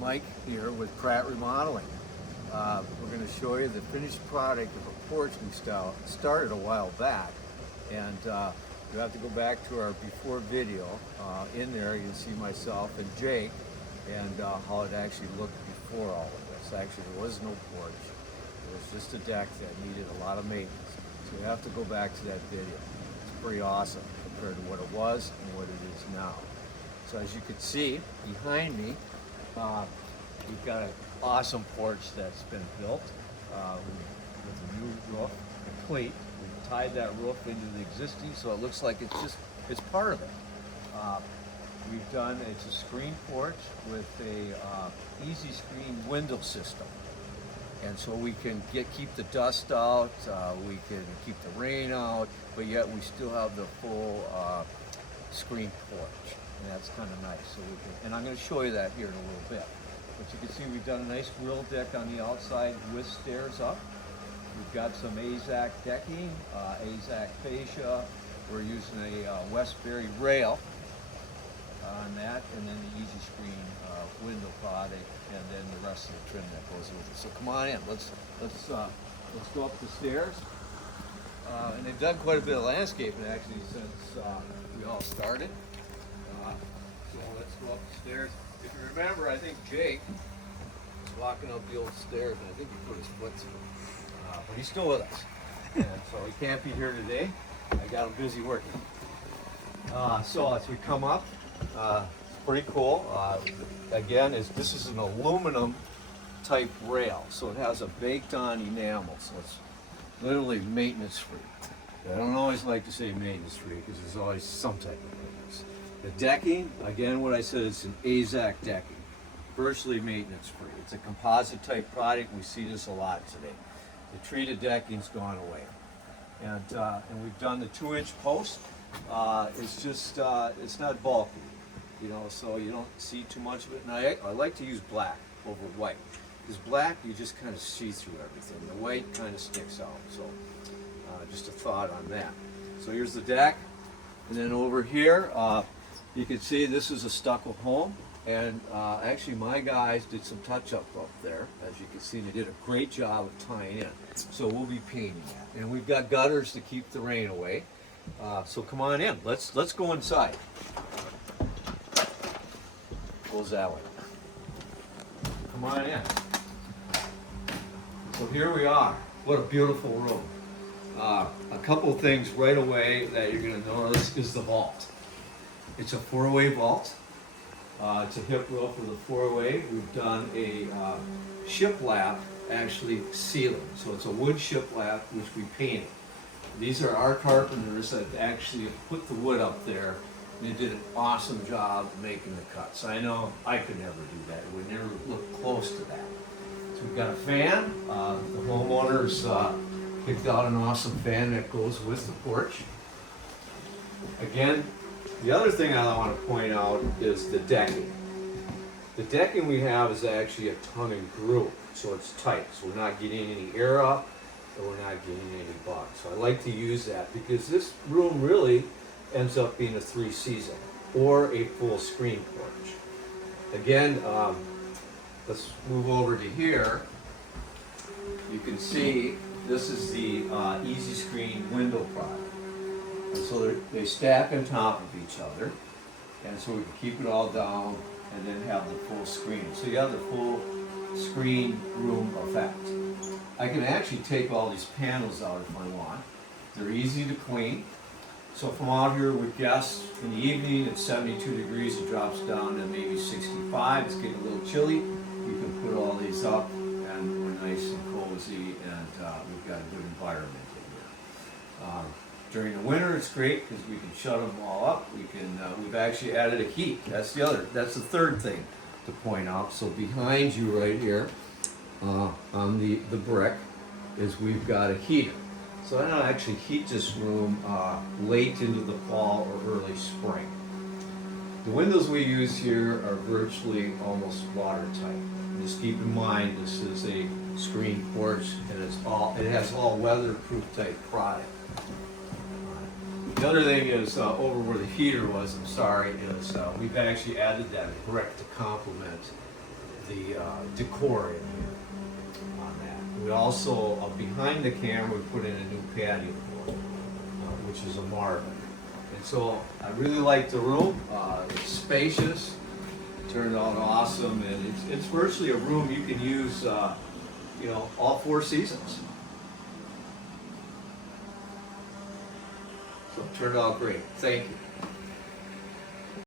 Mike here with Pratt Remodeling. We're going to show you the finished product of a porch we started a while back, and you have to go back to our before video. In there you can see myself and Jake and how it actually looked before all of this. Actually, there was no porch. It was just a deck that needed a lot of maintenance. So you have to go back to that video. It's pretty awesome compared to what it was and what it is now. So as you can see behind me, we've got an awesome porch that's been built with a new roof complete. We've tied that roof into the existing, so it looks like it's part of it. It's a screen porch with a easy screen window system. And so we can keep the dust out, we can keep the rain out, but yet we still have the full screen porch. And that's kind of nice. And I'm going to show you that here in a little bit. But you can see we've done a nice grill deck on the outside with stairs up. We've got some AZAC decking, AZAC fascia. We're using a Westbury rail on that, and then the easy screen window product, and then the rest of the trim that goes with it. So come on in. Let's go up the stairs. And they've done quite a bit of landscaping actually since we all started. So let's go up the stairs. If you remember, I think Jake was walking up the old stairs, and I think he put his foot through. But he's still with us, and so he can't be here today. I got him busy working. So as we come up, it's pretty cool. Again, this is an aluminum type rail, so it has a baked on enamel, so it's literally maintenance free. I don't always like to say maintenance free because there's always some type of maintenance. The decking, again, what I said, is an AZAC decking, virtually maintenance free. It's a composite type product. We see this a lot today. The treated decking's gone away, and we've done the 2-inch post. It's just it's not bulky, you know, so you don't see too much of it. And I like to use black over white, because black you just kind of see through everything. The white kind of sticks out. So just a thought on that. So here's the deck, and then over here you can see this is a stucco home, and actually my guys did some touch-up up there. As you can see, they did a great job of tying in. So we'll be painting that, and we've got gutters to keep the rain away. So come on in. Let's go inside. Goes that way. Come on in. So here we are. What a beautiful room. A couple of things right away that you're going to notice is the vault. It's a 4-way vault. It's a hip roof with a 4-way. We've done a shiplap actually ceiling. So it's a wood shiplap which we painted. These are our carpenters that actually put the wood up there, and they did an awesome job making the cuts. I know I could never do that. It would never look close to that. So we've got a fan. The homeowners picked out an awesome fan that goes with the porch. Again, the other thing I want to point out is the decking. The decking we have is actually a tongue and groove, so it's tight. So we're not getting any air up, and we're not getting any bugs. So I like to use that because this room really ends up being a 3-season or a full screen porch. Again, let's move over to here. You can see this is the easy screen window product. And so they stack on top of each other, and so we can keep it all down and then have the full screen. So you have the full screen room effect. I can actually take all these panels out if I want. They're easy to clean. So if I'm out here with guests in the evening, it's 72 degrees, it drops down to maybe 65, it's getting a little chilly. You can put all these up and we're nice and cozy, and we've got a good environment in here. During the winter, it's great because we can shut them all up. We've actually added a heat. That's the third thing to point out. So behind you right here, on the brick, is we've got a heater. So I don't actually heat this room late into the fall or early spring. The windows we use here are virtually almost watertight. Just keep in mind this is a screen porch, and it has all weatherproof type product. The other thing is over where the heater was, is we've actually added that brick to complement the decor in here on that. We also, behind the camera, we put in a new patio door, which is a marble. And so I really like the room. It's spacious, turned out awesome, and it's virtually a room you can use, you know, all 4 seasons. So it turned out great. Thank you.